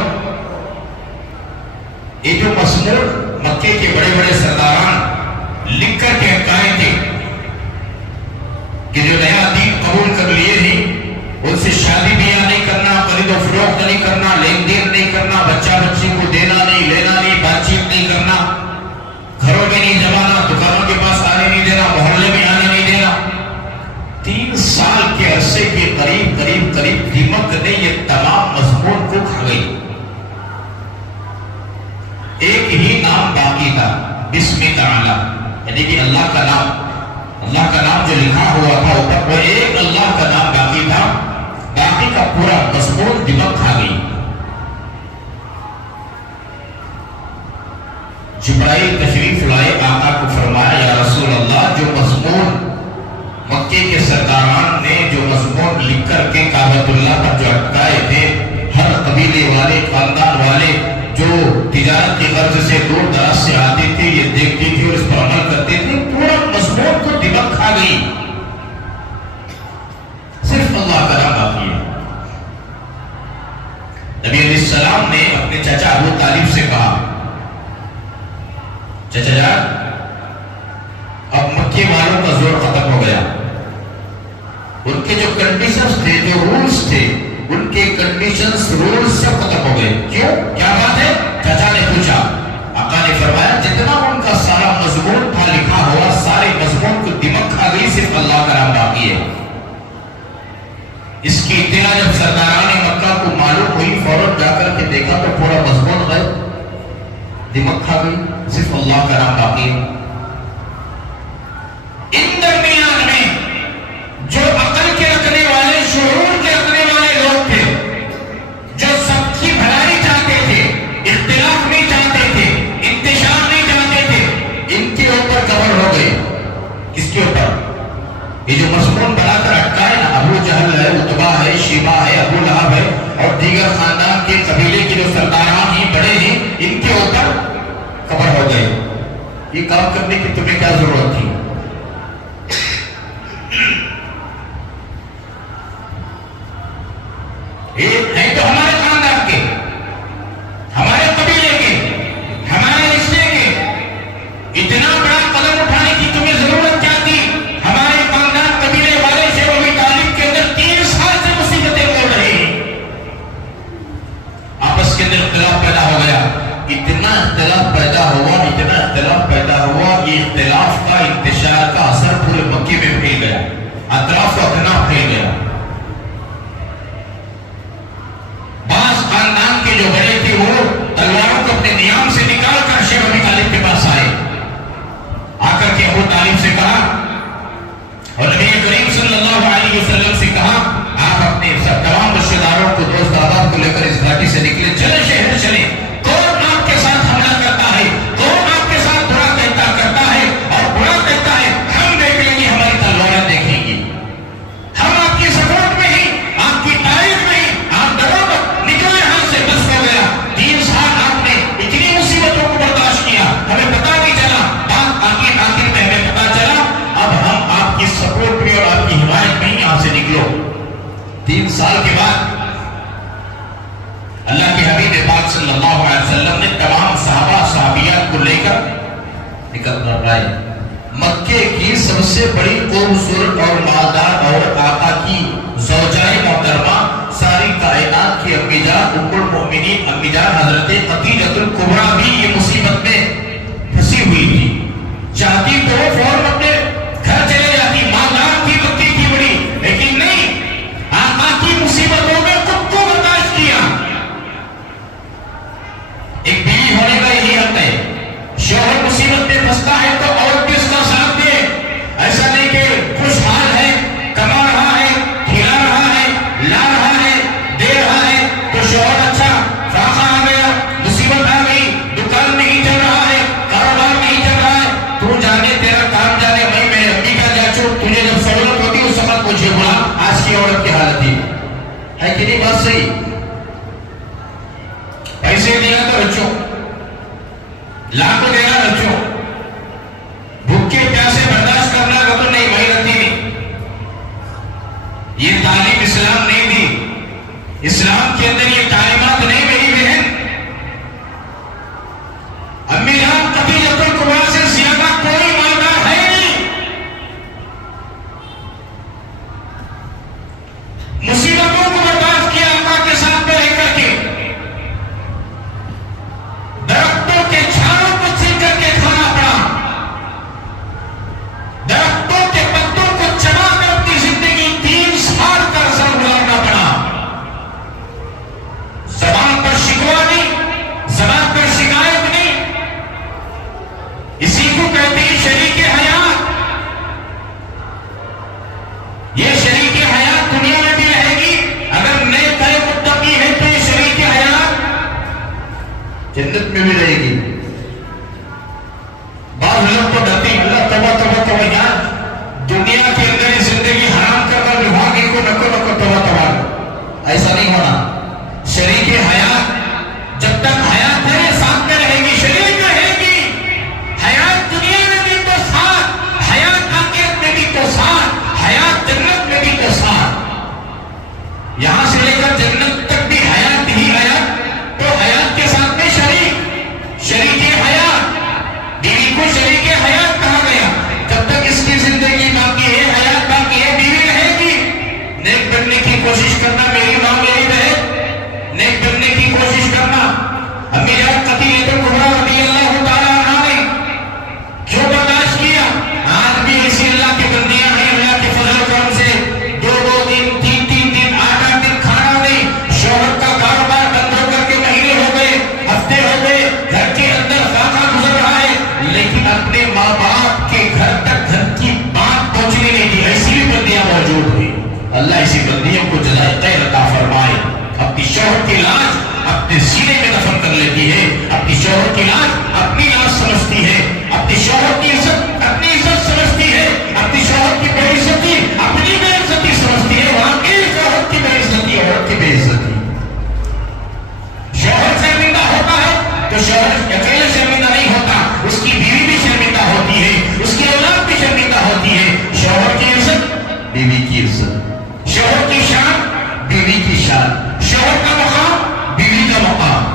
یہ جو مسمور مکے کے بڑے بڑے سرداران لکھ کر کے اٹکائے تھے کہ جو نیا دین قبول کر لیے ہیں ان سے شادی بیاہ نہیں کرنا، خرید و فروخت نہیں کرنا، لین دین نہیں کرنا، بچہ بچی کو دینا نہیں، لینا نہیں، بات چیت نہیں کرنا، گھروں میں نہیں جمانا، دکانوں کے پاس آنے نہیں دینا، محلے میں آنے نہیں دینا. 3 سال کے عرصے کے قریب دیمک نے یہ تمام مضمون کو کھا گئی. ایک ہی نام باقی تھا، بسم تعالی، یعنی کہ اللہ کا نام. اللہ کا نام جو لکھا ہوا تھا اوپر وہ ایک اللہ کا نام باقی تھا، باقی کا پورا مضمون دماغ کھا گئی۔ جبرائیل تشریف لائے، آقا کو فرمایا یا رسول اللہ جو مضمون مکے کے سرداران نے جو مضمون لکھ کر کے کعبۃ اللہ پر جو اٹکائے تھے، ہر قبیلے والے خاندان والے جو تجارت کی غرض سے دور دراز سے آتے تھے یہ دیکھتے تھے اور اس پر عمل کرتے تھے، پورا مضمون کو دماغ کھا گئی، صرف اللہ کا نام باقی ہے۔ نبی علیہ السلام نے اپنے چچا ابو طالب سے کہا چچا جان اب مکے والوں کا زور ختم ہو گیا، ان کے جو کنڈیشنز تھے جو رولز تھے ان کے کنڈیشنز رولز سب ختم ہو گئے، کیوں کیا بات ہے؟ چچا نے پوچھا، آقا نے فرمایا جتنا ان کا سارا مضمون تھا لکھا ہوا سارے مضمون کو دماغ کھا گئی، صرف اللہ کا نام باقی ہے۔ اس کی اطلاع جب سرداران مکہ کو معلوم ہوئی فوراً جا کر کے دیکھا تو پورا مضمون غائب، دماغ کھا گئی، صرف اللہ کا نام باقی ہے۔ ان درمیان میں جو عقل کے رکھنے والے شعور کے رکھنے والے لوگ تھے جو سب کی بھلائی چاہتے تھے، اختلاف نہیں چاہتے تھے، انتشار نہیں چاہتے تھے، ان کے اوپر کور ہو گئے۔ کس کے اوپر؟ یہ جو مضمون بنا کر اٹکا ہے نا، ابو جہل ہے، عتبہ ہے، شیبہ ہے، ابو لہب ہے اور دیگر خاندان کے قبیلے کے جو سرداران ہی بڑے ہیں، ان کے اوپر کور ہو گئے۔ یہ کام کرنے کی تمہیں کیا ضرورت تھی؟ نہیں تو ہمارے خاندان کے، ہمارے قبیلے کے، ہمارے رشتے کے، اتنا بڑا قدم اٹھانے کی تمہیں ضرورت کیا تھی؟ ہمارے خاندان قبیلے والے سے ابو طالب کے اندر 3 سال سے مصیبتیں بول رہی ہیں، آپس کے اندر اختلاف پیدا ہو گیا، اتنا اختلاف پیدا ہوا، اتنا اختلاف پیدا ہوا، یہ اختلاف کا انتشار کا اثر پورے مکے میں پھیل گیا، اطراف و اکناف پھیل گیا۔ بعض خاندان کے جو بڑے تھے وہ تلواروں کو اپنے نیام سے نکال کر شیخ ابو طالب کے پاس آئے، آ کر کے ابو طالب سے کہا اور نبی کریم صلی اللہ علیہ وسلم سے کہا آپ اپنے سب تمام رشتہ داروں کو، دوست احباب کو لے کر اس گھاٹی سے نکلے، چلے شہر چلے، کون آپ کے ساتھ حملہ کرتا ہے، کون آپ کے ساتھ برا کرتا ہے اور برا کہتا ہے، ہم دیکھ لیں گے، ہماری تلواریں دیکھیں گی، ہم آپ کی سپورٹ میں ہی، آپ کی تائید میں ہی، آپ ڈرو مت، نکلے ہاتھ سے، بس ہو گیا۔ 3 سال آپ نے اتنی مصیبتوں کو برداشت کیا، ہمیں پتا نہیں چلا، بات آخر میں ہمیں پتا چلا، اب ہم آپ کی سپورٹ میں اور آپ کی حمایت میں ہی یہاں سے نکلو۔ 3 سال کے بعد اللہ کے حبیب پاک صلی اللہ علیہ وسلم نے تمام صحابہ صحابیات کو لے کر نکل کر آئے۔ مکے کی سب سے بڑی خوبصورت اور مالدار عورت آقا کی زوجائے محترمہ، ساری کائنات کی امی جان، ام المؤمنین امی جان حضرت خدیجہ الکبریٰ بھی یہ مصیبت میں پھنسی ہوئی تھی، چاہتی تو وہ فوراً اپنے گھر چلے جاتی، مالدار تھی، مکے کی بڑی، لیکن نہیں، آقا کی مصیبتوں میں خود کو برداشت کیا۔ ایک بیوی ہونے کا یہی حق ہے، شوہر مصیبت میں پھنستا ہے تو عورت بھی اس کا ساتھ دے، ایسا نہیں کہ خوشحال ہے، کما رہا ہے، کھلا رہا ہے، لا رہا ہے، دے رہا ہے تو شوہر اچھا، فاقہ آ گیا، مصیبت آ گئی، دکان نہیں چل رہا ہے، کاروبار نہیں چل رہا ہے، تو جانے تیرا کام جانے، بھائی میرے امی کا جاچو، تجھے جب سہولت ہوتی اس وقت مجھے بلا۔ آج کی عورت کی حالت تھی ہے کہ نہیں؟ بات صحیح، پیسے دینا تو بچوں، لاکھوں دینا بچوں، بھوکے پیاسے برداشت کرنا کا تو نہیں، بھائی رکھتی نہیں۔ یہ تعلیم اسلام نہیں دی، اسلام کے اندر یہ تعلیمات نہیں میری بہن۔ امی جان خدیجہ الکبریٰ سے زیادہ کوئی مالدار ہے نہیں، مصیبتوں کو برداشت کیا آقا کے ساتھ میں رہ کر کے، جنت میں بھی رہے گی. بعض لوگ تو ڈرتے ہیں اللہ توبہ توبہ توبہ یار دنیا کے اندر زندگی حرام کرنا بھی بھاگے کو نکو نکو توبہ توبہ. ایسا نہیں ہونا. شریک حیات جب تک حیات ہے ساتھ میں رہے گی, شریک رہے گی. حیات دنیا میں بھی تو ساتھ, حیات آخرت میں بھی تو ساتھ, حیات جنت میں بھی تو ساتھ. یہاں سے لے کر جنت تک بھی حیات ہی حیات. تو حیات کے ساتھ میں شریک حیات. بیوی کو شریک حیات کہا گیا. جب تک اس کی زندگی باقی ہے, حیات باقی ہے, بیوی رہے گی. نیک بننے کی کوشش کرنا میری ماں میری بہن, نیک بننے کی کوشش کرنا. امی جان خدیجہ کبریٰ رضی اللہ تعالیٰ عنہا نے کیوں برداشت کیا؟ آج بھی ایسی اللہ کی بندیاں ہیں اللہ کے فضل و کرم سے 2 دن 3 دن 8 دن کھانا نہیں. شوہر کا کاروبار بند ہو کر کے مہینے ہو گئے, ہفتے ہو گئے, گھر کے اندر فاقہ گزر رہا ہے, لیکن اپنے ماں باپ کے گھر تک گھر کی بات پہنچنے نہیں دی. ایسی بھی بندیاں موجود ہوئی. اللہ ایسی بندیوں کو جزائے خیر عطا فرمائے. اپنی شوہر کی لاش اپنے سینے میں دفن کر لیتی ہے, اپنی شوہر کی لاش اپنی لاش سمجھتی ہے, اپنی شوہر کی عزت اپنی عزت سمجھتی ہے, اپنی شوہر کی بے عزتی اپنی بے عزتی سمجھتی ہے. وہاں کی شوہر کی بے عزتی عورت کی بے عزتی. شوہر شرمندہ ہوتا ہے تو شوہر اکیلے شرمندہ نہیں ہوتا, اس کی بیوی بھی شرمندہ ہوتی ہے, اس کی اولاد بھی شرمندہ ہوتی ہے. شوہر کی عزت بیوی کی عزت, شوہر کی شان بیوی کی شان, شوہر کا مقام بیوی کا مقام.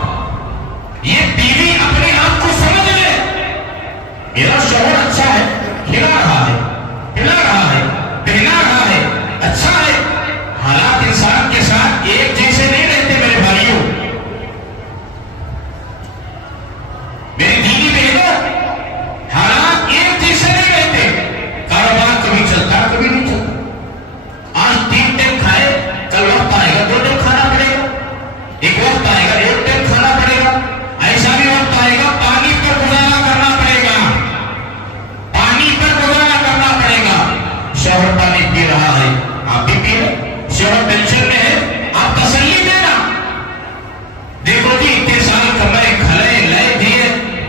یہ بیوی اپنے آپ کو سمجھ لے, میرا شوہر اچھا ہے, کھلا رہا ہے, پلا رہا ہے, پہنا رہا ہے, اچھا ہے. حالات انسان کے ساتھ ایک جیسے نہیں رہتے میرے بھائیوں, میری دینی بہنوں, حالات ایک جیسے نہیں رہتے. کاروبار کبھی چلتا کبھی نہیں چلتا. آج 3 ٹائم کھائے, کل وقت آئے گا 2 ٹائم کھانا پڑے گا, ایک وقت آئے گا 1 ٹائم کھانا پڑے گا. ایسا بھی وقت آئے گا پانی پر گزارا کرنا پڑے گا, پانی پر گزارا کرنا پڑے گا. شوہر پانی پی رہا ہے, آپ بھی پی رہے. شوہر ٹینشن میں ہے, آپ تسلی دینا. دیکھو جی اتنے سال کمائے کھلے لئے دیے,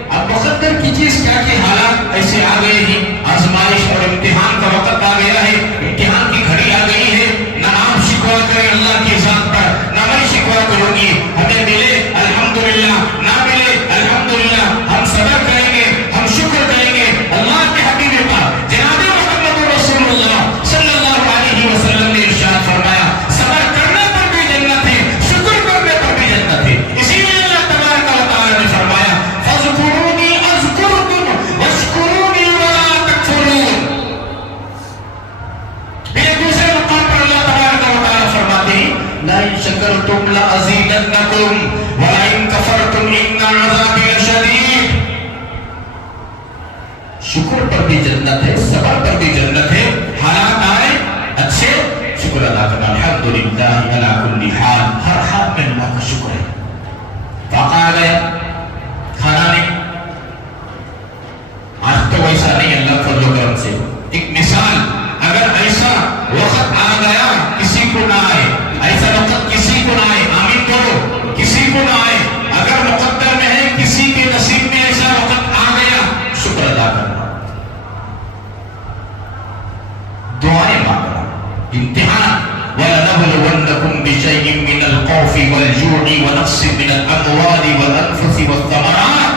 اب مقدر کی چیز کیا کہ حالات ایسے آ گئے ہیں. آزمائش اور امتحان کا وقت آ گیا ہے, امتحان کی گھڑی آ گئی ہے. نہ آپ شکوا کریں اللہ کی ذات پر, نہ میں شکوا کروں گی. ہمیں ملے الحمدللہ, نہ ملے الحمدللہ. ہم صبر کریں گے, ہم شکر کریں گے. اللہ کے حبیب پاک جناب محمد رسول اللہ صلی اللہ علیہ وسلم نے ارشاد فرمایا, صبر کرنے پر بھی جنت ہے, شکر کرنے پر بھی جنت ہے. اسی لیے اللہ تبارک و تعالی نے فرمایا فاذکرونی اذکرکم واشکرونی ولا تکفرون. پھر دوسرے مقام پر اللہ تبارک و تعالی فرماتے ہیں لئن شکرتم لازیدنکم ولئن کفرتم ان عذابی لشدید. شکر پر بھی جنت ہے, صبر پر بھی جنت ہے. حالات آئے اچھے, شکر ادا کرنا. الحمدللہ علی کل حال, ہر حال میں اللہ کا شکر ہے. واقع آ گیا, کھانا نہیں. آج تو ویسا نہیں اللہ فضل و کرم سے. ایک مثال, اگر ایسا وقت آ گیا کسی کو نہ آئے, ایسا وقت کسی کو نہ آئے, آمین کرو, کسی کو نہ آئے. اگر مقدر میں ہے کسی کے نصیب میں ایسا وقت آ گیا, شکر ادا کرنا, دعائیں مانگنا. امتحان وَلَنَبْلُوَنَّكُمْ بِشَيْءٍ مِّنَ الْخَوْفِ وَالْجُوعِ وَنَقْصٍ مِّنَ الْأَمْوَالِ وَالْأَنفُسِ وَالثَّمَرَاتِ.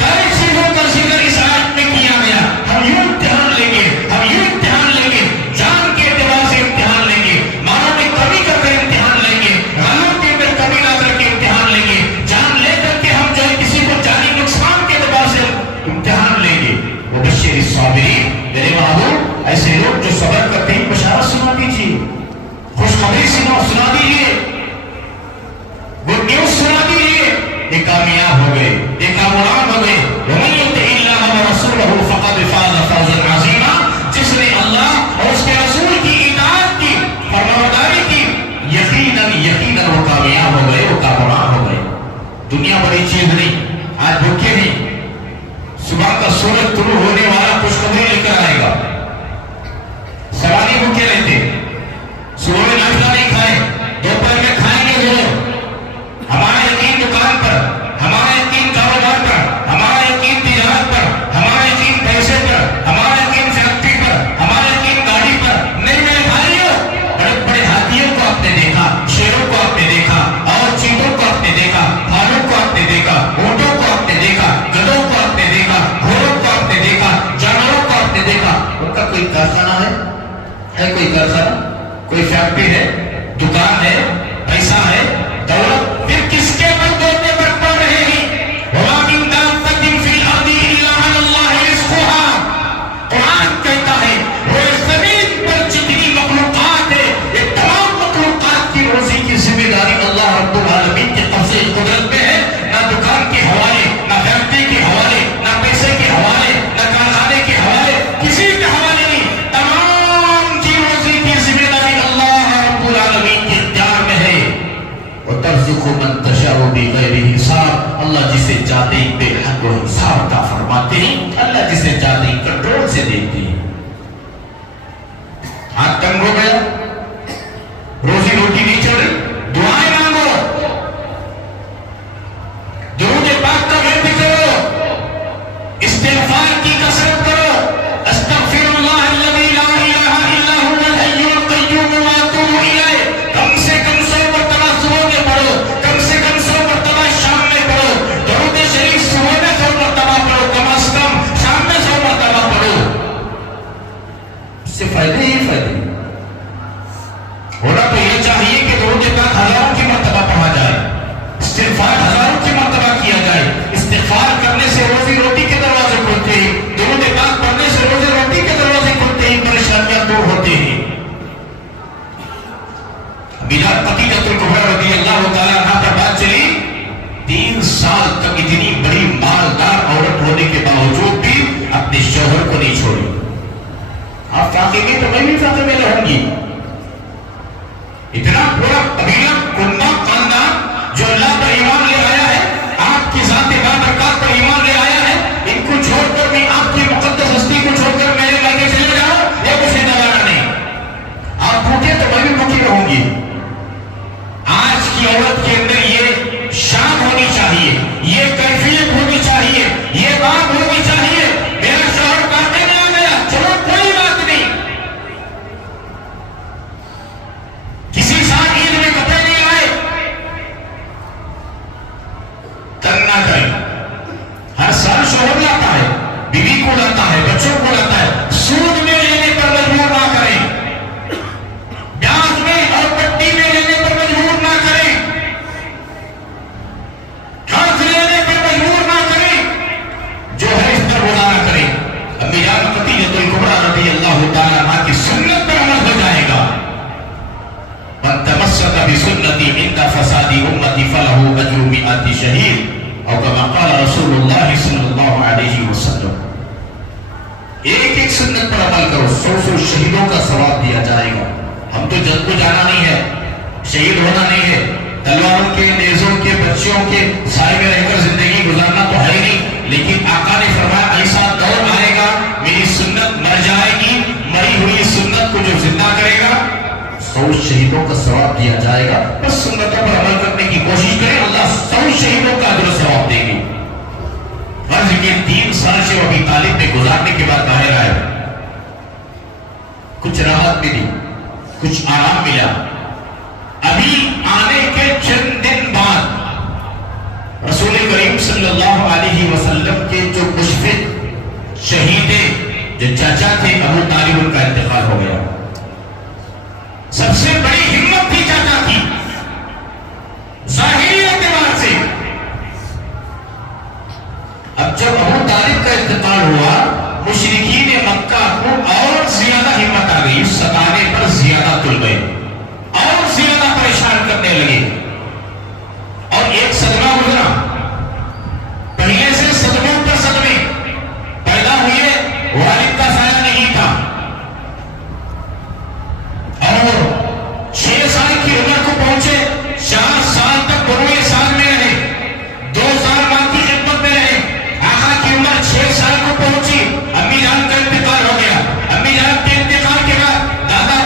کئی چیزوں کا ذکر اس آیت میں کیا گیا. ہم یوں امتحان لیں گے, ہم یوں امتحان لیں گے, جان کے اعتبار سے امتحان لیں گے, مالوں میں کمی کر کے امتحان لیں گے, غلط کے اندر کمی لا کر کے امتحان لیں گے, جان لے کر کے ہم جو ہے کسی کو جانی نقصان کے اعتبار سے امتحان لیں گے. وَبَشِّرِ الصَّابِرِينَ. میرے محبوب ایسے لوگ جو صبر کرتے ہیں بشارت سنا دیجیے, خوشخبری سنا دیجیے, گڈ نیوز سنا دیجیے. یہ کامیاب ہو گئے, یہ کامیاب ہو گئے. وَمَن يُطِعِ اللَّهَ وَرَسُولَهُ فَقَدْ فَازَ فَوْزًا عَظِيمًا. جس نے اللہ اور اس کے رسول کی اطاعت کی, فرمانبرداری کی, یقیناً وہ کامیاب ہو گئے, وہ کامیاب ہو گئے. دنیا بڑی چیز نہیں. آج بھوکے نہیں, صبح کا سورج طلوع ہونے والا خوشخبری لے کر آئے گا. سواری بھوکے رہتے, صبح میں ناشتہ نہیں کھائے, دوپہر میں کھائیں گے ضرور. ہمارا یقین دکان پر, ہمارا کوئی فیکٹری ہے، دکان ہے، پیسہ ہے، دولت، پھر کس کے بندوں پہ برت پڑ رہے ہیں؟ وَمَا مِن دَابَّةٍ فِي الْأَرْضِ إِلَّا عَلَى اللَّهِ رِزْقُهَا۔ قرآن کہتا ہے وہ زمین پر جتنی مخلوقات ہے یہ تمام مخلوقات کی روزی کی ذمہ داری اللہ رب العالمین کے قبضے قدرت میں ہے۔ نہ دکان کے حوالے، نہ فیکٹری کے حوالے، نہ پیسے کے حوالے، نہ کارخانے کے حوالے، کسی کے حوالے نہیں، تمام کی روزی کی ذمہ داری اللہ رب العالمین کے اختیار میں ہے۔ وَتَرْزُقُ مَن تَشَاءُ بِغَيْرِ حِسَابٍ، اللہ جسے چاہتے ہی بے حد و حساب عطا فرماتے ہیں، اللہ جسے چاہتے ہی کنٹرول سے دیتے ہیں۔ ہاتھ تنگ ہو گیا، روزی روٹی نہیں چل رہی، دعائیں مانگو، درود پاک کا ورد کرو، استغفار کی کثرت کرو، استغفر اللہ الذی لا الہ الا هو الحی القیوم واتوب الیہ، کم سے کم 100 مرتبہ صبح میں پڑھو، کم سے کم 100 مرتبہ شام میں پڑھو، درود شریف صبح میں 100 مرتبہ پڑھو، کم از کم شام میں 100 مرتبہ پڑھو، اس سے فائدے ہی فائدے۔ ہونا تو یہ چاہیے کہ درود پاک ہزاروں کی مرتبہ پڑھا جائے، استغفار ہزاروں کی مرتبہ کیا جائے۔ استغفار کرنے سے روزی روٹی کے دروازے کھلتے ہیں، درود پاک پڑھنے سے روزی روٹی کے دروازے کھلتے ہیں، پریشانیاں دور ہوتے ہیں۔ میرا خدیجہ کبریٰ رضی اللہ تعالیٰ عنہ پر بات چلی، 3 سال تک اتنی بڑی مالدار عورت ہونے کے باوجود بھی اپنے شوہر کو نہیں چھوڑی۔ آپ فاقے میں تو میں بھی فاقے میں رہوں گی۔ اتنا پورا قبیلہ، کنبہ، خاندان جو اللہ پر ایمان لے آیا ہے، آپ کی ذات بابرکات پر ایمان لے آیا ہے، ان کو چھوڑ کر بھی آپ کی مقدس ہستی کو چھوڑ کر میرے لگے چلے جاؤ، یہ مجھے نوارا نہیں۔ آپ بھوکے تو میں بھی بھوکی رہوں گی۔ آج کی عورت کے اندر یہ شان ہونی چاہیے، یہ کیفیت ہونی چاہیے، یہ بات ہونی چاہیے، میرا شوہر کاٹے میں آ گیا، چلو کوئی بات نہیں، کسی سال عید میں کپڑے نہیں لائے، تنگ نہ کریں۔ ہر سال شوہر لاتا ہے، بیوی کو لاتا ہے، بچوں کو لاتا ہے، سود میں لینے پر مجبور نہ کریں، بیاج میں اور پٹی میں لینے پر مجبور نہ کریں، قرض لینے پر مجبور نہ کریں، جو ہے اس پر گزارا کریں۔ امی جان خدیجہ کبریٰ رضی اللہ تعالیٰ عنہ کی سنت پر عمل ہو جائے گا۔ من تمسک بسنتی عند فساد امتی فلہ اجر 100 شہید، اور کما قال رسول اللہ صلی اللہ علیہ وسلم۔ ایک ایک سنت پر عمل کرو، 100 شہیدوں کا ثواب دیا جائے گا۔ ہم تو جنگ کو جانا نہیں ہے، شہید ہونا نہیں ہے، تلواروں کے، نیزوں کے، بچیوں کے سائے میں رہ کر زندگی گزارنا تو ہے ہی نہیں، لیکن آقا نے فرمایا ایسا دور آئے گا میری سنت مر جائے گی، مری ہوئی سنت کو جو زندہ کرے گا 100 شہیدوں کا ثواب دیا جائے گا۔ بس سنتوں پر عمل کرنے کی کوشش کریں، اللہ 100 شہیدوں کا اجر و ثواب دے گی۔ فرض کے 3 سال سے ابھی طالب میں گزارنے کے بعد باہر آئے، کچھ راحت ملی، کچھ آرام ملا، ابھی آنے کے چند دن بعد رسول کریم صلی اللہ علیہ وسلم کے جو مشفق شہید جو چاچا تھے ابو طالب، ان کا انتقال ہو گیا۔ سب سے بڑی ہمت تھی چاچا کی ظاہری اعتبار سے۔ اب جب ابو طالب کا انتقال ہوا، مشرکین مکہ کو اور زیادہ ہمت آ گئی، ستانے پر زیادہ تل گئے اور زیادہ پریشان کرنے لگے، اور ایک صدمہ گزرا، پہلے سے صدموں پر صدمے پیدا ہوئے، والد کا سایہ نہیں تھا، اور 6 سال کی عمر کو پہنچے، 4 سال تک بروئے سال میں رہے، 2 سال ماں کی خدمت میں رہے، آقا کی عمر 6 سال کو پہنچی، امی جان کا انتقال ہو گیا، امی جان کے انتقال کے بعد دادا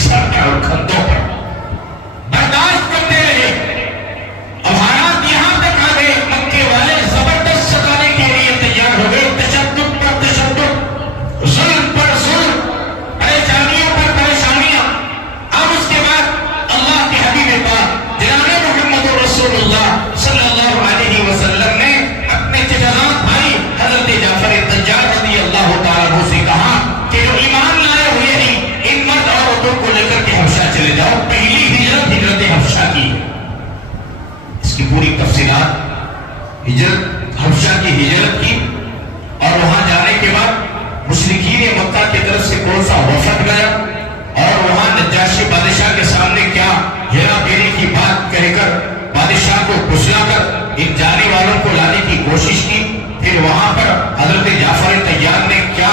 سر اور کندھوں پر برداشت کرتے رہے. اب حالات یہاں تک آ گئے، مکے والے زبردست ستانے کے لیے تیار ہو گئے. تشدد پر تشدد، ظلم پر ظلم، پریشانیوں پر پریشانیاں. اب اس کے بعد اللہ کے حبیب پاک جناب محمد رسول اللہ صلی اللہ علیہ وسلم نے اپنے چچزاد بھائی حضرت جعفر الطیار رضی اللہ تعالیٰ عنہ سے کہا کہ جو ایمان لائے ہوئے ہیں ان مرد اور عورتوں کو لے کر کے حبشہ چلے جاؤ. پہلی ہجرت ہجرت حبشہ کی. اس کی پوری تفصیلات، ہجرت حبشہ کی ہجرت کی، اور وہاں جانے کے بعد مشرکین مکہ کی طرف سے کون سا وفد گیا اور وہاں نجاشی بادشاہ کے سامنے کیا ہیرا پھیری کی بات کہہ کر بادشاہ کو پھسلا کر ان جانے والوں کو لانے کی کوشش کی. پھر وہاں پر حضرت جعفر طیار نے کیا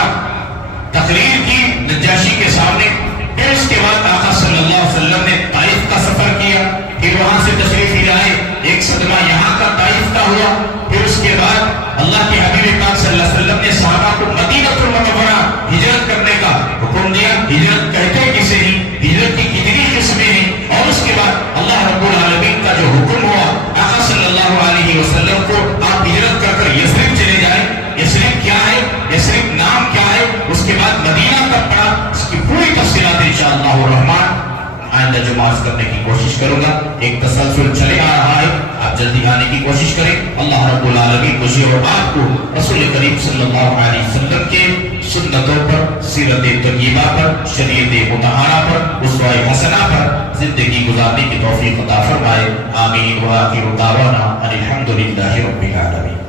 تقریر کی نجاشی کے سامنے. پھر اس کے بعد آقا صلی اللہ علیہ وسلم نے طائف کا سفر کیا. پھر وہاں سے تشریف لے آئے، ایک صدمہ یہاں کا طائف کا ہوا. پھر اس کے بعد اللہ کے حبیب پاک صلی اللہ علیہ وسلم نے صحابہ کو مدینہ المنورہ ہجرت کرنے کا حکم دیا. ہجرت کہتے کسے نہیں، ہجرت کی کتنی قسمیں ہیں. اور اس کے بعد اللہ رب العالمین کا جو حکم ہوا آقا صلی اللہ علیہ وسلم کو، آپ ہجرت کر کر یثرب چلے جائیں. یثرب کیا ہے، یثرب نام کیا ہے، اس کے بعد مدینہ کب پڑا، اس کی پوری تفصیلات انشاءاللہ الرحمن آئندہ جمعہ کرنے کی کوشش کروں گا. ایک تسلسل چلے آ رہا ہے، آپ جلدی آنے کی کوشش کریں. اللہ رب العالمین مجھے اور آپ کو رسول کریم صلی اللہ علیہ وسلم کے سنتوں پر، سیرت طیبہ پر، شریعت مطہرہ پر، اسوہ حسنہ پر زندگی گزارنے کی توفیق عطا فرمائے. آمین. وآخر دعوانا ان الحمد للہ رب العالمین.